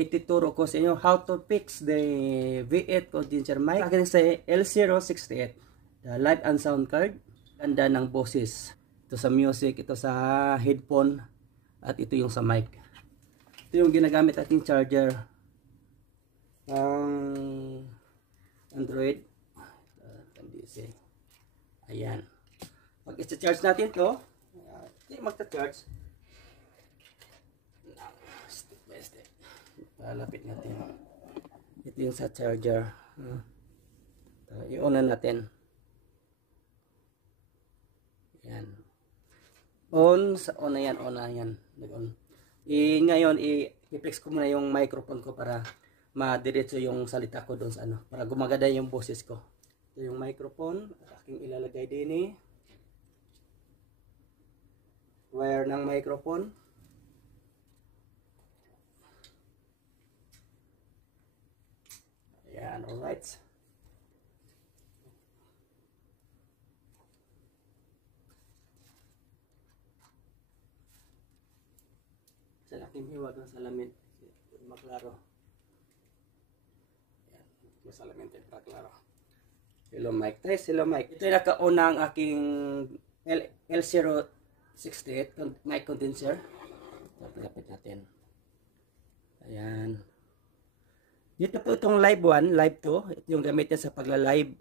ituturo ko sa inyo how to fix the V8 condenser mic akin sa L068, the light and sound card. Ganda ng boses, ito sa music, ito sa headphone, at ito yung sa mic. Ito yung ginagamit ating charger ang Android. Ayan, pag i-charge natin to, magta-charge step by step. Palapit natin. Ito yung sa charger. I-on na natin. Yan. On na yan. Nag-on. Ngayon, i-flex ko muna yung microphone ko para madiretso yung salita ko doon sa ano. Para gumaganda yung boses ko. Ito yung microphone. Aking ilalagay din eh. Wire ng microphone. Ayan, alright. Sa laking hiwag ng salamin. Maklaro. Ayan, may salamin tayo para klaro. Hello mic. Hello mic. Ito yung nakauna ang aking L068 mic condenser. Lapit natin. Ayan. Dito po itong live 1, live 2. Ito yung gamit niya sa pagla-live.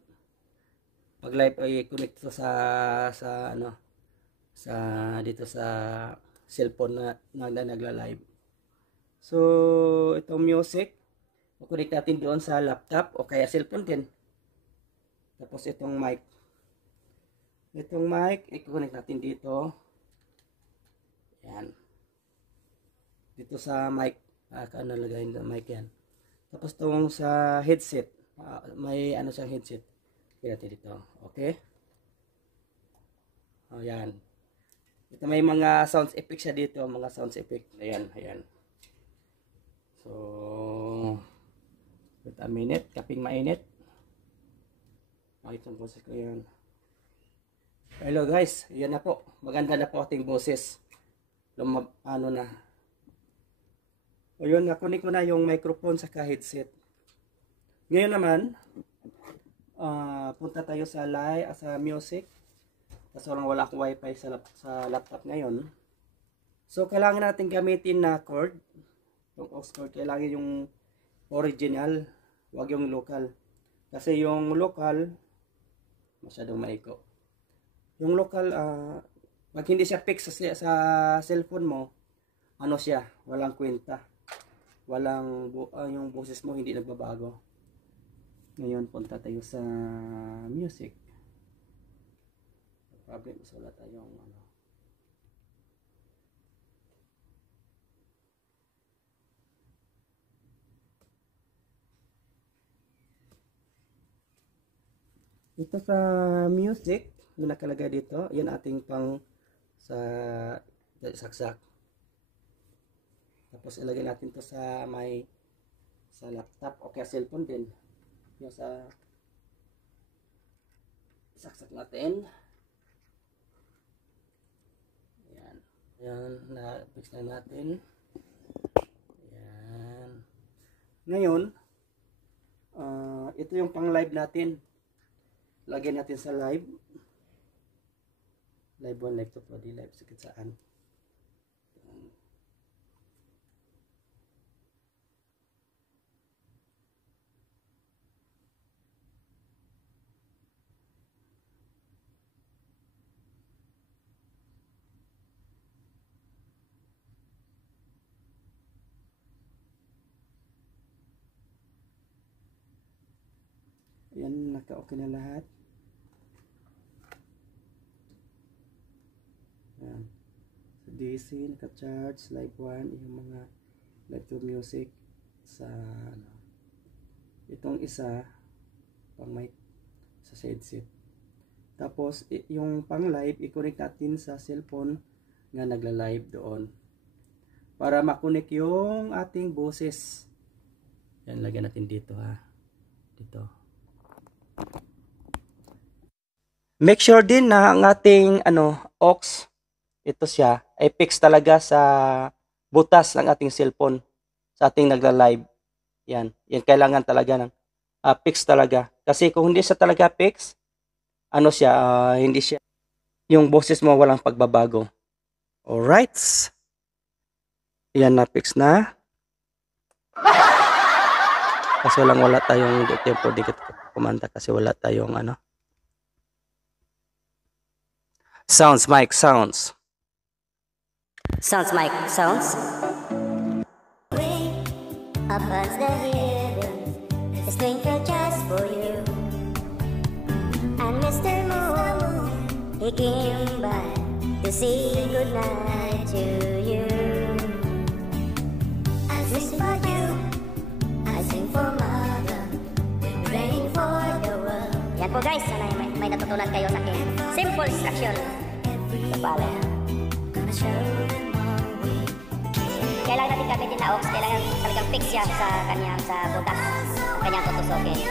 Pag live ay connect ito sa ano, sa dito sa cellphone na nagla-live. So itong music, i-connect natin doon sa laptop o kaya cellphone din. Tapos itong mic. Itong mic, i-connect natin dito. Yan. Dito sa mic. Nalagay yung mic yan. Tapos itong sa headset. May ano siyang headset. Kaya natin dito. Okay? O yan. Ito may mga sounds effect siya dito. Mga sounds effect. Ayan. Ayan. So, wait a minute. Kaping mainit. Makita ang boses ko yan. Hello guys, yan na po. Maganda na po ating boses. Ano na. O yun, nakunik ko na yung microphone sa headset. Ngayon naman, punta tayo sa music. Kasi wala akong wifi sa laptop ngayon. So, kailangan natin gamitin na cord. Yung aux cord, kailangan yung original. Huwag yung local. Kasi yung local, masyadong maiko. Yung local, pag hindi siya fix sa cellphone mo, ano siya, walang kwenta. Yung boses mo hindi nagbabago. Ngayon, punta tayo sa music. Problem, wala tayong ano. Ito sa music, na nakalagay dito, yan ating pang sa saksak. Tapos ilagay natin to sa sa laptop o kaya cellphone din. Yung sa saksak natin. Ayan. Ayan, na-fix na natin. Ayan. Ngayon, ito yung pang live natin. Lagyan natin sa live. Live 1, live 2, pwede live sakit saan. Ayan, naka-okay na lahat. Ayan. So, DC, naka-charge, live 1, yung mga live 2 music sa ano. Itong isa, pang mic sa headset. Tapos, yung pang live, i-connect natin sa cellphone nga nagla-live doon. Para makonek yung ating boses. Yan, lagyan natin dito ha. Dito. Make sure din na ang ating aux, ito siya, ay fix talaga sa butas ng ating cellphone. sa ating nagla-live. Yan kailangan talaga ng fix talaga. Kasi kung hindi siya talaga fix, ano siya, hindi siya, yung boses mo walang pagbabago. Alright. Yan na fix na. Kasi wala tayong tempo di kita kumanta kasi wala tayong sounds, mic, sounds. Sounds, mic, sounds. Up as the heavens, a twinkle just for you. And Mr. Moon, he came by to say goodnight to you. I sing for you, I sing for mother, praying for the world. Yan po guys, sana may natutunan kayo sa akin. Simple instruction. Kapala. Kailangan natin gamitin na aux, kailangan talagang fix siya sa butas, ang kanyang tutusokin.